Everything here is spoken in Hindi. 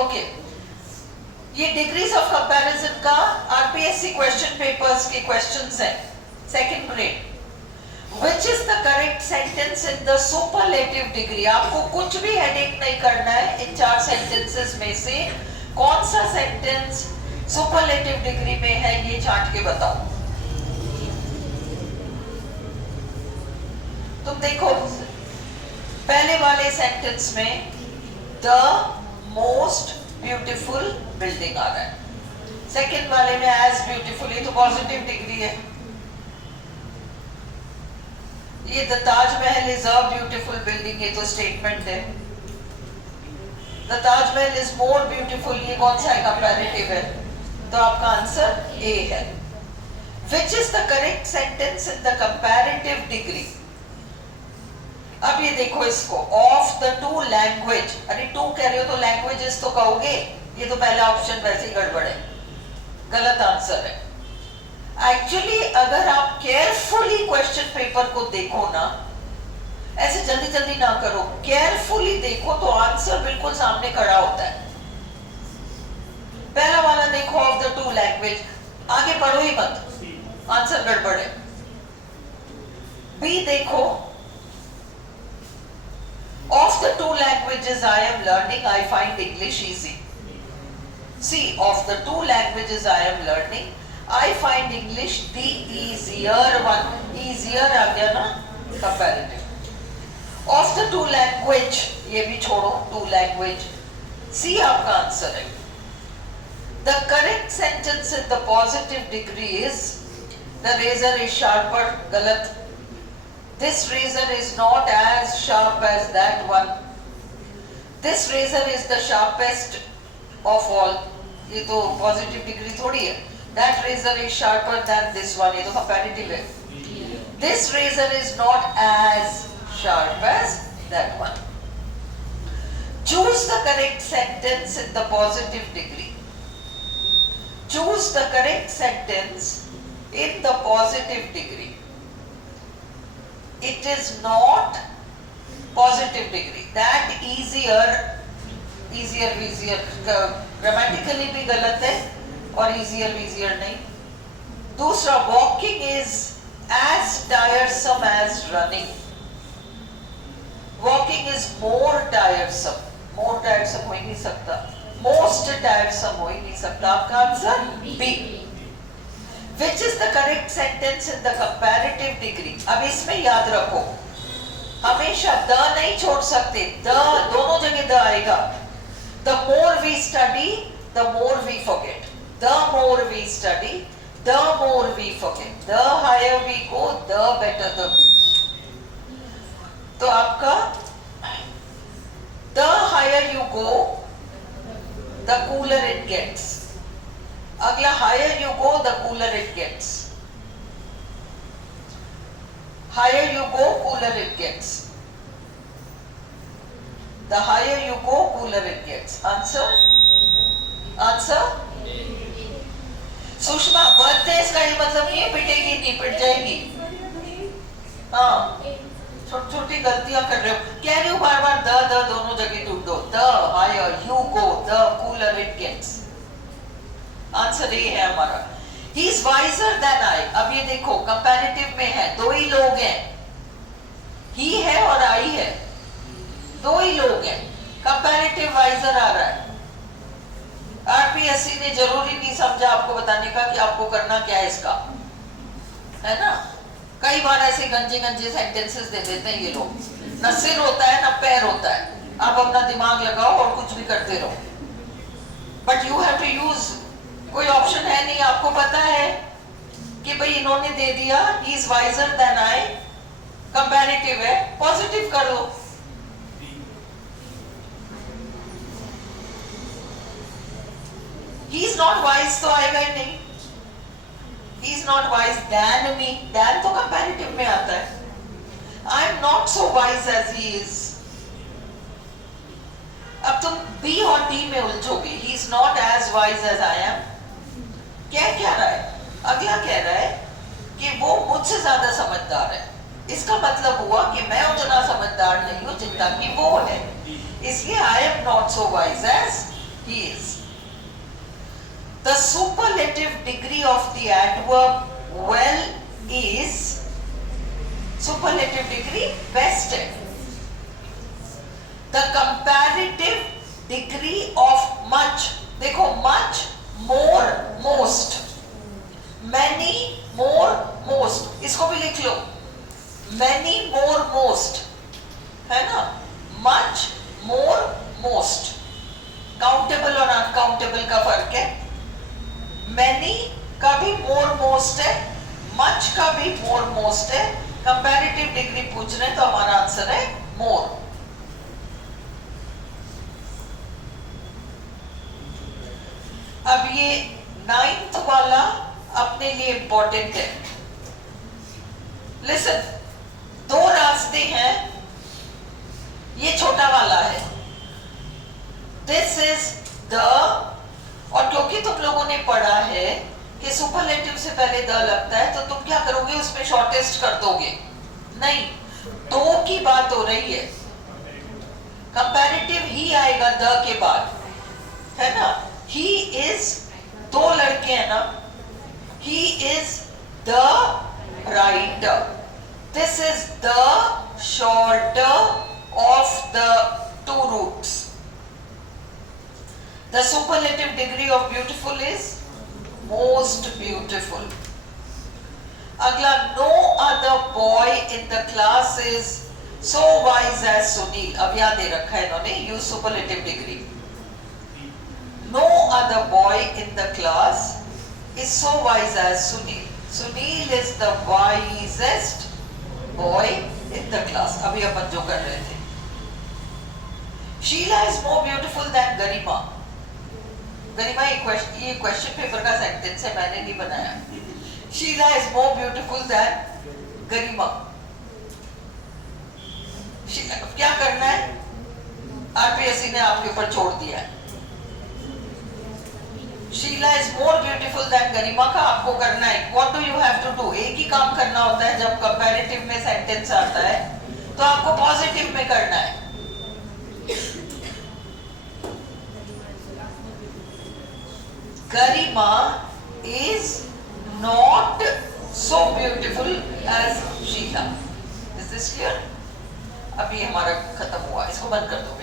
ओके, ये डिग्रीज ऑफ कंपैरिजन का आरपीएससी क्वेश्चन पेपर्स के क्वेश्चंस हैं, second grade. Which is the correct sentence in the superlative degree? आपको कुछ भी हेडेक नहीं करना है, इन 4 सेंटेंसेस में से कौन सा सेंटेंस सुपरलेटिव डिग्री में है ये छांट के बताओ। तुम देखो पहले वाले सेंटेंस में द मोस्ट ब्यूटीफुल बिल्डिंग आ रहा है, सेकंड वाले में एज ब्यूटीफुल, ये तो पॉजिटिव डिग्री है। ये the Taj Mahal is a beautiful building, ये तो स्टेटमेंट है। The Taj Mahal is more beautiful, ये कौन सा है, कंपैरेटिव है, तो आपका आंसर ए है। Which is the correct sentence in the comparative degree? अब ये देखो इसको, ऑफ द टू लैंग्वेज, अरे टू कह रहे हो तो लैंग्वेजेस तो कहोगे, ये तो पहला ऑप्शन वैसे ही गड़बड़ है, गलत आंसर है। एक्चुअली अगर आप केयरफुली क्वेश्चन पेपर को देखो ना, ऐसे जल्दी जल्दी ना करो, केयरफुली देखो तो आंसर बिल्कुल सामने खड़ा होता है। पहला वाला देखो, ऑफ द टू लैंग्वेज, आगे पढ़ो ही मत, आंसर गड़बड़ है। बी देखो, of the two languages I am learning I find English easy. C, of the two languages I am learning I find English the easier one, easier आ गया ना, comparative. Of the two language, ये भी छोड़ो, two language, C आपका आंसर है। The correct sentence in the positive degree is the razor is sharper, गलत। This razor is not as sharp as that one. This razor is the sharpest of all, ये तो positive degree थोड़ी है। That razor is sharper than this one, ये तो comparative है। This razor is not as sharp as that one. Choose the correct sentence in the positive degree. Choose the correct sentence in the positive degree. It is not positive degree. That easier, grammatically भी गलत है और easier नहीं। दूसरा, walking is as tiresome as running. Walking is more tiresome. More tiresome हो ही नहीं सकता, most tiresome हो ही नहीं सकता। आपका answer B. Which is the correct sentence in the comparative degree? अब इसमें याद रखो, हमेशा द नहीं छोड़ सकते, द दोनों जगह द आएगा। The more we study, the more we forget. The more we study, the more we forget. The higher we go, the better the view. तो आपका the higher you go, the cooler it gets. अगला higher you go, the cooler it gets. Higher you go, cooler it gets. The higher you go, cooler it gets. Answer? Answer? Sushma, birthday का ये मतलब नहीं है पिटेगी नहीं, पिट जाएगी। हाँ, छोटी छोटी गलतियां कर रहे हो, कह रही हो बार बार द दोनों जगह ढूंढ दो। The higher you go, the cooler it gets. Answer ये है हमारा। He is wiser than I. अब ये देखो कंपैरेटिव में है, दो ही लोग हैं, ही है और आई है, दो ही लोग हैं, कंपैरेटिव वाइजर आ रहा है। आरपीएससी ने जरूरी नहीं समझा आपको बताने का कि आपको करना क्या है इसका, है ना। कई बार ऐसे गंजे गंजे सेंटेंसेस दे देते हैं ये लोग, न सिर होता है न पैर होता है, आप अपना दिमाग लगाओ और कुछ भी करते रहो, but you have to use, कोई ऑप्शन है नहीं। आपको पता है कि भाई इन्होंने दे दिया he is wiser than I, comparative है, पॉजिटिव कर लो। He is not wise तो आएगा ही नहीं, he is not wise than me, than तो comparative में आता है। I am not so wise as he is। अब तुम B और D में उलझोगे, he is not as wise as I am। क्या रहा है, अगला कह रहा है कि वो मुझसे ज्यादा समझदार है, इसका मतलब हुआ कि मैं उतना समझदार नहीं हूं जितना कि वो है, इसलिए I am not so wise as he is. The superlative degree of the adverb well is, superlative degree best है. The comparative degree of much, देखो much, more, most, many, more, most, इसको भी लिख लो, many, more, most, है ना, much, more, most. काउंटेबल और अनकाउंटेबल का फर्क है. many का भी more, most है, much का भी more, most है. कंपैरेटिव डिग्री पूछ रहे हैं तो हमारा आंसर है more. अब ये 9th वाला अपने लिए इंपॉर्टेंट है. लिसन, दो रास्ते हैं. ये छोटा वाला है, दिस इज द, और क्योंकि तुम लोगों ने पढ़ा है कि सुपरलेटिव से पहले द लगता है, तो तुम क्या करोगे, उसमें शॉर्टेस्ट कर दोगे. नहीं, दो की बात हो रही है. कंपैरेटिव ही आएगा द के बाद, है ना. ही इज, दो लड़के हैं ना, he is the writer. This is the shorter of the two roots. The superlative degree of beautiful is most beautiful. अगला, no other boy in the class is so wise as Sunil. अब याद दे रखा है इन्होंने, use superlative degree. No other boy in the class is so wise as Sunil. Sunil is the wisest boy in the class. अभी अपन जो कर रहे थे. Sheila is more beautiful than Garima. Garima ये क्वेश्चन पेपर का सेंटेंस है, मैंने नहीं बनाया. Sheila is more beautiful than Garima. क्या करना है, आरपीएससी ने आपके ऊपर छोड़ दिया है. Sheila is more beautiful than Garima का आपको करना है. What do you have to do? एक ही काम करना होता है. जब कंपैरेटिव में सेंटेंस आता है तो आपको पॉजिटिव में करना है. Garima is not so beautiful as Sheila. Is this clear? अभी हमारा खत्म हुआ, इसको बंद कर दो.